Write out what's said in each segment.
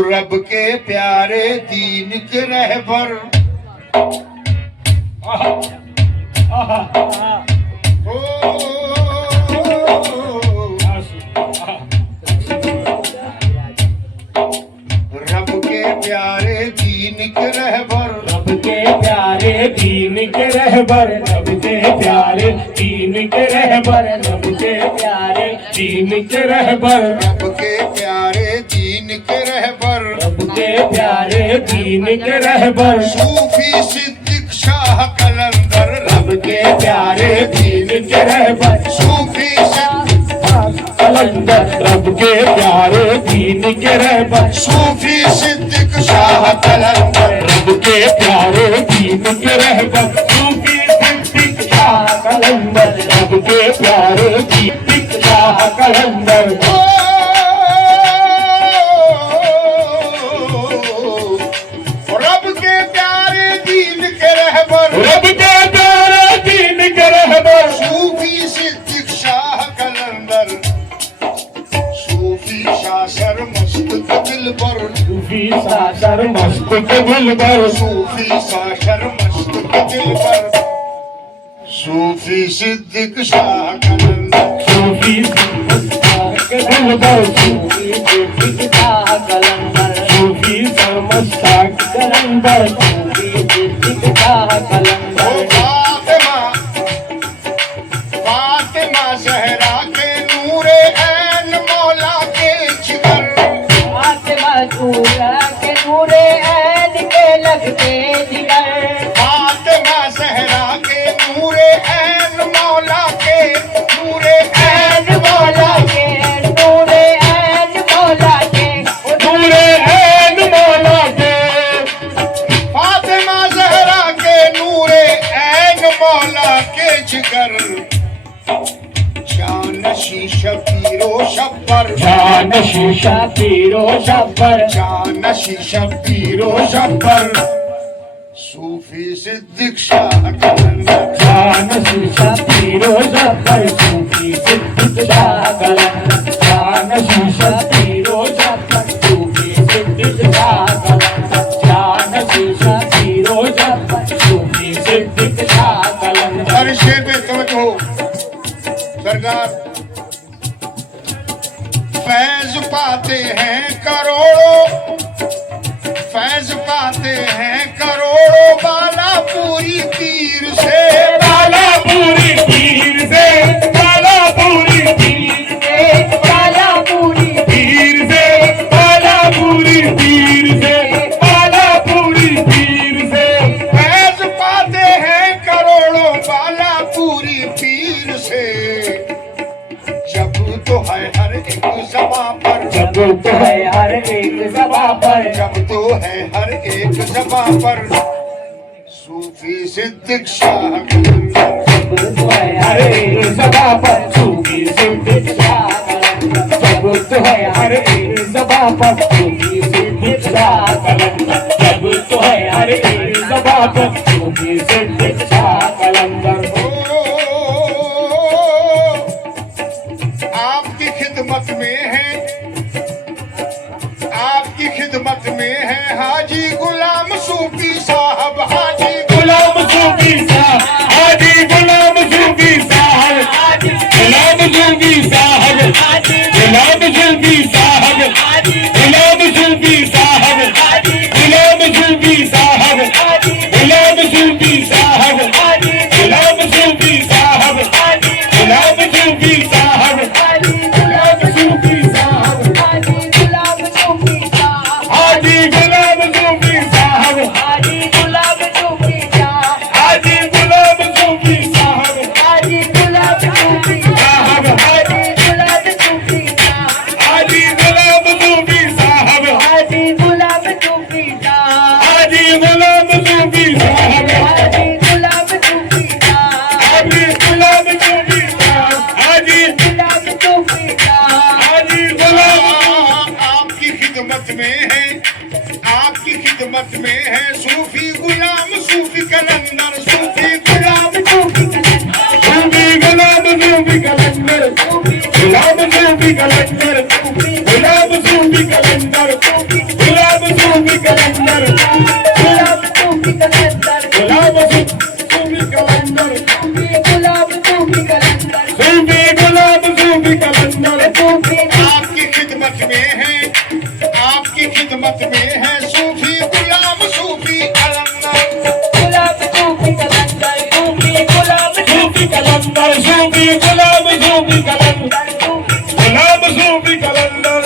रब के प्यारे दीन के रहबर रब के प्यारे दीन के रहबर, रब के प्यारे दीन के रहबर, रब के प्यारे दीन के रहबर, रब के प्यारे दीन के रहबर, रब के प्यारे दीन के रहबर, रब के प्यारे दीन के रहबर, सूफी सिद्दीक शाह कलंदर। रब के प्यारे दीन के रहबर, सूफी कलंदर, रब के प्यारे दीन के रहबर, सूफी सिद्दीक शाह कलंदर। रब के प्यारे दीन के रहबर, सूफी सिद्दीक शाह कलंदर, रब के प्यारे दीन शाह कलंदर। रब के प्यारे दीन के रहबर, रब के प्यारे दीन के रहबर, सूफी सिद्दीक शाह कलंदर। सूफी शासर मस्त दिलबर, सूफी सासर मस्त दिलबर, सूफी शासर मस्त दिलबर। सूफी सिद्दीक शाह कलंदर, सूफी दिलबर, सूफी सिद्दीक शाह कलंदर, सूफी समस्ता कलंदर, सूफी सिद्दीक शाह कलंदर। फातिमा ज़हरा के नूरे ऐन मौला के जिगर, फातिमा ज़हरा के नूरे ऐन के लगते जिगर, फातिमा ज़हरा के नूरे ऐन मौला के नूरे ऐन मौला के नूरे ऐन मौला के, नूरे ऐन मौला के, फातिमा ज़हरा के नूरे ऐन मौला के जिगर। जानशी शबीरो शब्बर, जानशी शबीरो शब्बर, जानशी शबीरो शब्बर। सूफी सिद्दीक शाह कलंदर, जानशी शबीरो शब्बर, सूफी सिद्दीक शाह कलंदर, जानशी शबीरो शब्बर, सूफी सिद्दीक शाह कलंदर, जानशी शबीरो शब्बर, सूफी सिद्दीक शाह कलंदर। हर शेर पे तवज्जो सरकार। फैज पाते हैं करोड़ों, फैज पाते हैं करोड़ों बाला पूरी तीर से, बाला पूरी तीर से, बाला पूरी तीर से, काला पूरी तीर से, बाला पूरी तीर से, बाला पूरी तीर से। फैज पाते हैं करोड़ों बाला पूरी तीर से। जब तो है हर एक ज़बां पर, जब तो है हर एक ज़बां पर, जब तो है हर एक ज़बां पर। सूफी सिद्दीक शाह कलंदर, जब तो है हर एक ज़बां पर, सूफी सिद्दीक शाह कलंदर, जब तो है हर एक ज़बां पर, सूफी सिद्दीक शाह कलंदर, जब तो है हर एक ज़बां पर, सूफी सिद्दीक शाह कलंदर। आपकी खिदमत में है, आपकी खिदमत में है हाजी गुलाम सूफी साहब, हाजी गुलाम सूफी साहब, हाजी गुलाम सूफी साहब, गुलाम सूफी साहब, गुलाम सूफी साहब, गुलाम सूफी साहब, गुलाम सूफी साहब, गुलाम सूफी साहब, गुलाम सूफी साहब, गुलाम सूफी साहब, गुलाम सूफी साहब, गुलाब सूफी साहब, हाजी गुलाम सूफी साहब, हाजी गुलाब सूफी साहब, हाजी गुलाम सूफी साहब, हाजी गुलाब सूफी साहब, हाजी गुलाब सूफी साहब, हाजी गुलाम सूफी साहब, हाजी गुलाब सूफी साहब, हाजी गुलाम सूफी साहब, हाजी गुलाब सूफी साहब, हाजी गुलाम सूफी साहब, हाजी गुलाब सूफी साहब। हाजी गुलाम। आपकी खिदमत में है, आपकी खिदमत में है सूफी गुलाम सूफी कलंदर, सूफी गुलाम सूफी कलंदर, सूफी गुलाम सूफी कलंदर, गुलाम सूफी कलंदर, गुलाम सूफी कलंदर, गुलाब सूफी कलंदर, गुलाब सूफी कलंदर, गुलाब सूफी कलंदर, गुलाब सूफी कलंदर, सूफी गुलाब सूफी कलंदर, सूफी आपकी खिदमत में है, आपकी खिदमत में है सूफी गुलाम सूफी कलंदर। गुलाब सूफी कलंदर, सूफी गुलाब सूफी कलंदर, सूफी गुलाब सूफी कलंदर, गुलाब सूफी कलंदर।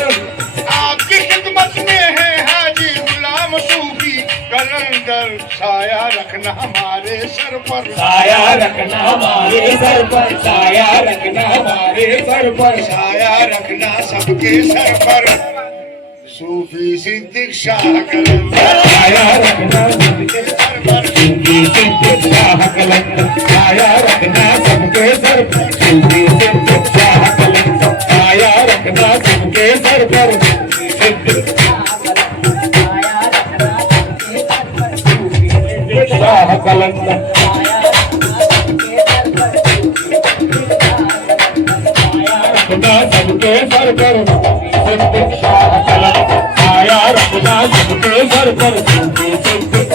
आपकी खिदमत में है हाजी गुलाम सूफी कलंदर। साया रखना हमारे सर पर, साया रखना हमारे सर पर, साया रखना हमारे सर पर, साया रखना सबके सर पर। सूफी सिद्दीक शाह कलंदर साया रखना सबके सर पर। सूफी सिद्दीक शाह कलंदर, साया रखना सबके सर पर, सूफी सिद्दीक शाह कलंदर, साया रखना सबके सर पर, सूफी सिद्दीक शाह कलंदर, रखना सबके सर पर, सिद्दीक शाह कलंदर, साया रखना सबके सर पर, सूफी सिद्दीक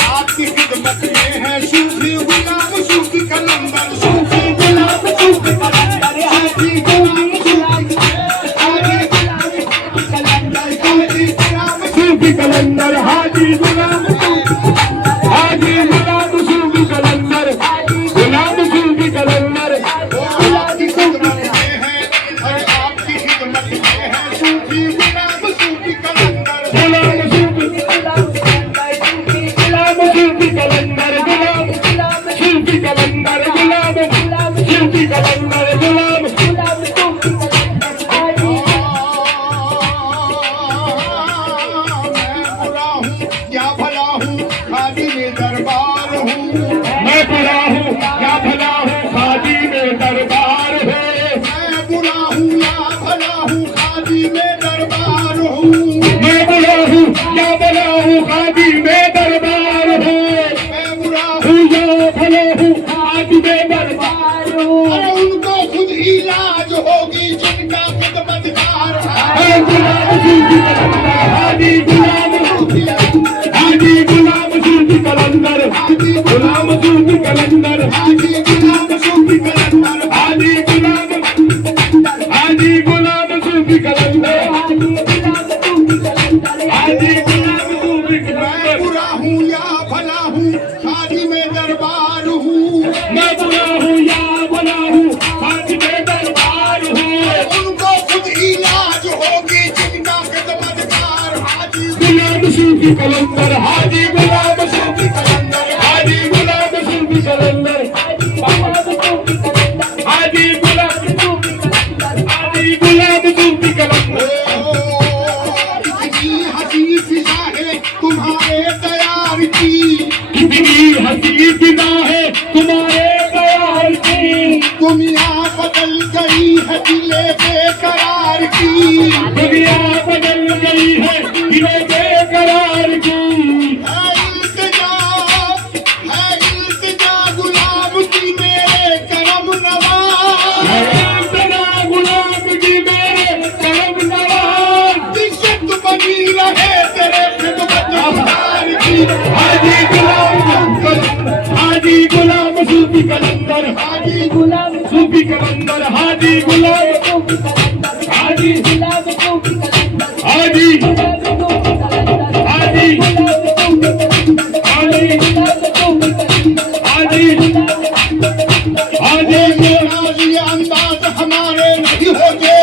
आपकी खिदमत में है सूफी गुलाम सूफी कलंदर। सूफी गुलाम सूफी कलंदर, हाजी गुलाम सूफी सूफी कलंदर, हाजी गुलाम हाजी गुलाम सूफी कलंदर, गुलाम सूफी कलंदर, आपकी खिदमत में है, और आपकी खिदमत में है सूफी गुलाम सूफी कलंदर। गुलाम सूफी कलंदर, गुलाम सूफी कलंदर, गुलाम सूफी कलंदर, गुलाम मैं बुरा हूँ या भला हूँ खादी में दरबार हूँ। मैं बुरा हूँ या भला हूँ, खादी में दरबार है। मैं बुरा हूँ या भला हूँ खादी में दरबार हूँ। मैं बुरा हूँ या भला हूँ, खादी में दरबार है। मैं बुरा हूँ, हूँ या भला हूँ, खादी में दरबार है। अरे उनको खुद ही लाज होगी जिनका खिदमतगार है। गुलाम सूफी कलंदर, हाजी गुलाम हाजी गुलाम सूफी कलंदर, गुलाम सूफी कलंदर, हाजी गुलाम सूफी कलंदर, हाजी गुलाम सूफी कलंदर, हाजी गुलाम सूफी मैं कलंदर। बुरा हूँ या भला हूँ खादी में दरबार हूँ। मैं बुरा हूँ या भला हूँ, खादी में दरबार हूँ। उनको खुद ही लाज होगी जिनका खिदमतगार हाजी गुलाम सूफी कलंदर, हाजी गुलाम सूफी कलंदर, हाजी गुलाम सूफी कलंदर, हाजी गुलाम सूफी कलंदर। कितनी हसी फिजा है तुम्हारे तैयार की। कितनी हंसी फिजा है तुम्हारे प्यार की, दुनिया बदल गई है दिले बेकरार की। दुनिया बदल गई है दिले बेकरार की। है इल्तिजा गुलाब की मेरे करम नवाज। तेरा गुलाम की मेरे करम नवाज, इज्जत बनी रहे तेरे खिदमतगार की। हाजी गुलाम सूफी कलंदर, हाजी सूफी कलंदर, हाजी गुलाम हाजी हाजी हाजी हाजी हाजी नाज़ ये अंदाज हमारे नहीं होते।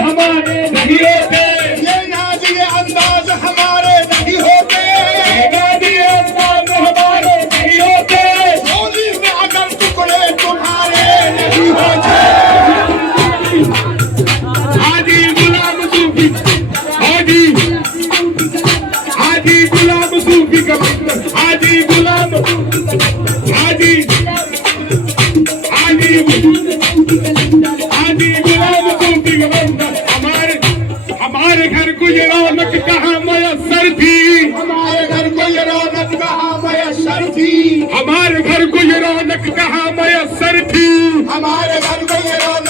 हमारे नहीं होते, ये नाज़ ये अंदाज हमारे नहीं होते। हमारे नहीं होते। होली में अगर टुकड़े तुम्हारे नहीं होते। हमारे घर को ये रौनक कहाँ मयसर थी, हमारे घर को ये रौनक कहाँ मयसर थी, हमारे घर को ये रौनक कहाँ मयसर थी, हमारे घर को ये रौनक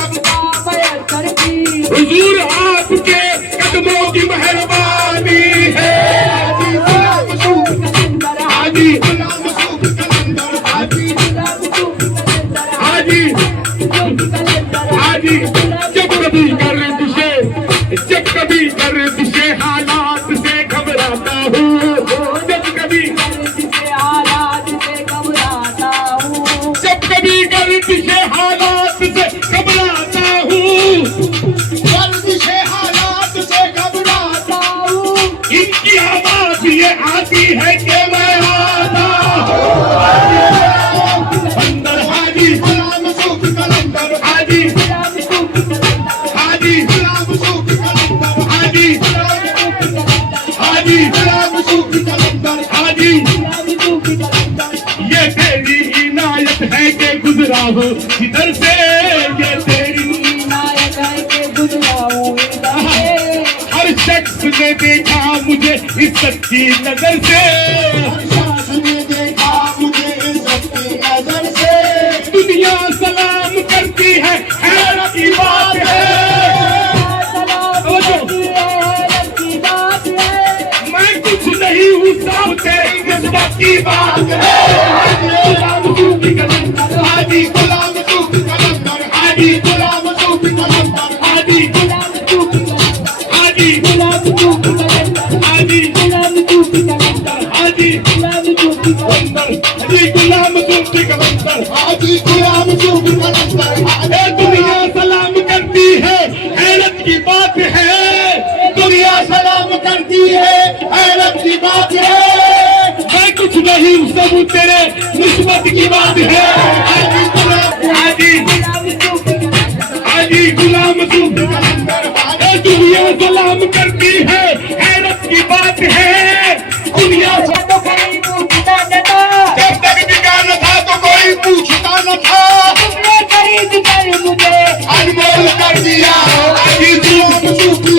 हुजूर आपके कदमों की मेहरबानी है। हाजी गुलाम सूफ कलंदर हाजी, हाजी हाजी जब कभी गर्द से हालात से घबराता हूँ, जब कभी गर्द से हालात से घबराता हूँ, गर्द से हालात से घबराता हूँ, इनकी आवाज ये आती है कि मैं आता हूँ। अंदर हाजी गुलाम सूफ कलंदर हाजी हाजी गुलाम सूफ कलंदर हाजी हाजी गुलाम सूफ कलंदर हाजी ये तेरी इनायत है कि गुजरा हो इधर से, ये तेरी इनायत है कि गुजरा हो इधर से। हर शख्स ने देखा मुझे इज्जत की नजर से, सांस ने देखा मुझे इज्जत की नजर से, दुनिया सलाम करती है, हैरत की बात है। मैं कुछ नहीं हूँ, सब तेरी किस्मत की बात है। गुलाम सूफ कलंदर हाजी, गुलाम सूफ कलंदर हाजी गुलाम सूफ कलंदर हाजी हाजी हाजी हाजी गुलाम सूफ कलंदर हाजी गुलाम सूफ कलंदर ए दुनिया सलाम करती है, हैरत की बात है। दुनिया सलाम करती है, हैरत की बात है, मैं कुछ नहीं, सब तेरे निस्बत की बात है। हाजी हाजी गुलाम सूफ ए दुनिया सलाम करती है, हैरत की बात है। दुनिया जब तक बिगाना था तो कोई पूछता न था, अनमोल कर दिया हाजी गुलाम सूफी,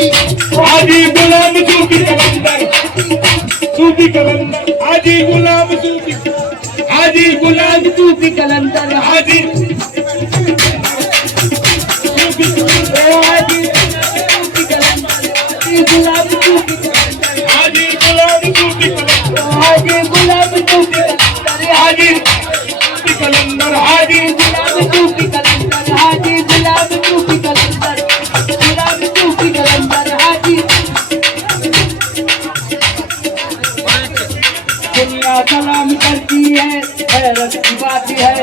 हाजी गुलाम सूफी कलंदर सूफी कलंदर हाजी गुलाम सूफी, हाजी गुलाम सूफी कलंदर हाजी हाजी गुलाम सूफी कलंदर हाजी सूफी कलंदर हाजी दुनिया सलाम करती है, हैरत की बात है।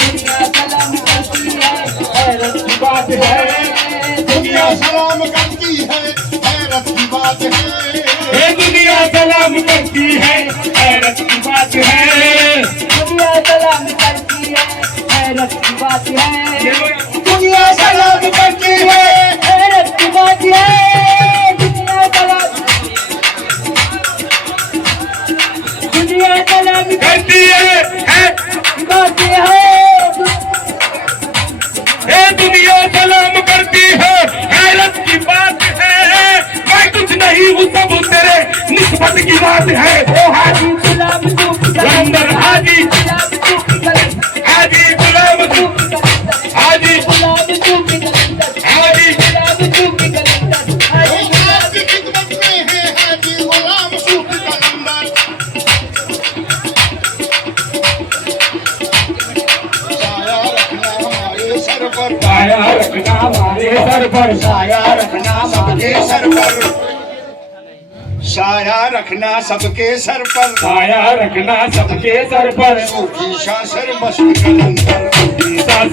दुनिया सलाम करती है, हैरत की बात है। दुनिया सलाम करती है, हैरत की बात है, ये दुनिया सलाम करती है, हैरत की बात है। दुनिया सलाम करती है, हैरत की बात है। दुनिया सलाम करती है, हैरत की बात है। दुनिया सलाम करती है, बात है। ये दुनिया सलाम करती है, हैरत की बात है। मैं कुछ नहीं हूँ, सब तेरे निस्बत की बात है। ओ हाजी गुलाम सूफ कलंदर हाजी हाजी गुलाम सूफ हाजी हाजी आपकी खिदमत में है हाजी गुलाम सूफ कलंदर। साया रखना हमारे सर पर, साया रखना हमारे सर पर, साया रखना सबके सर पर, साया रखना सबके सर पर, साया रखना सबके सर पर। सूफी शासर मस्त कलंदर। सूफी शासर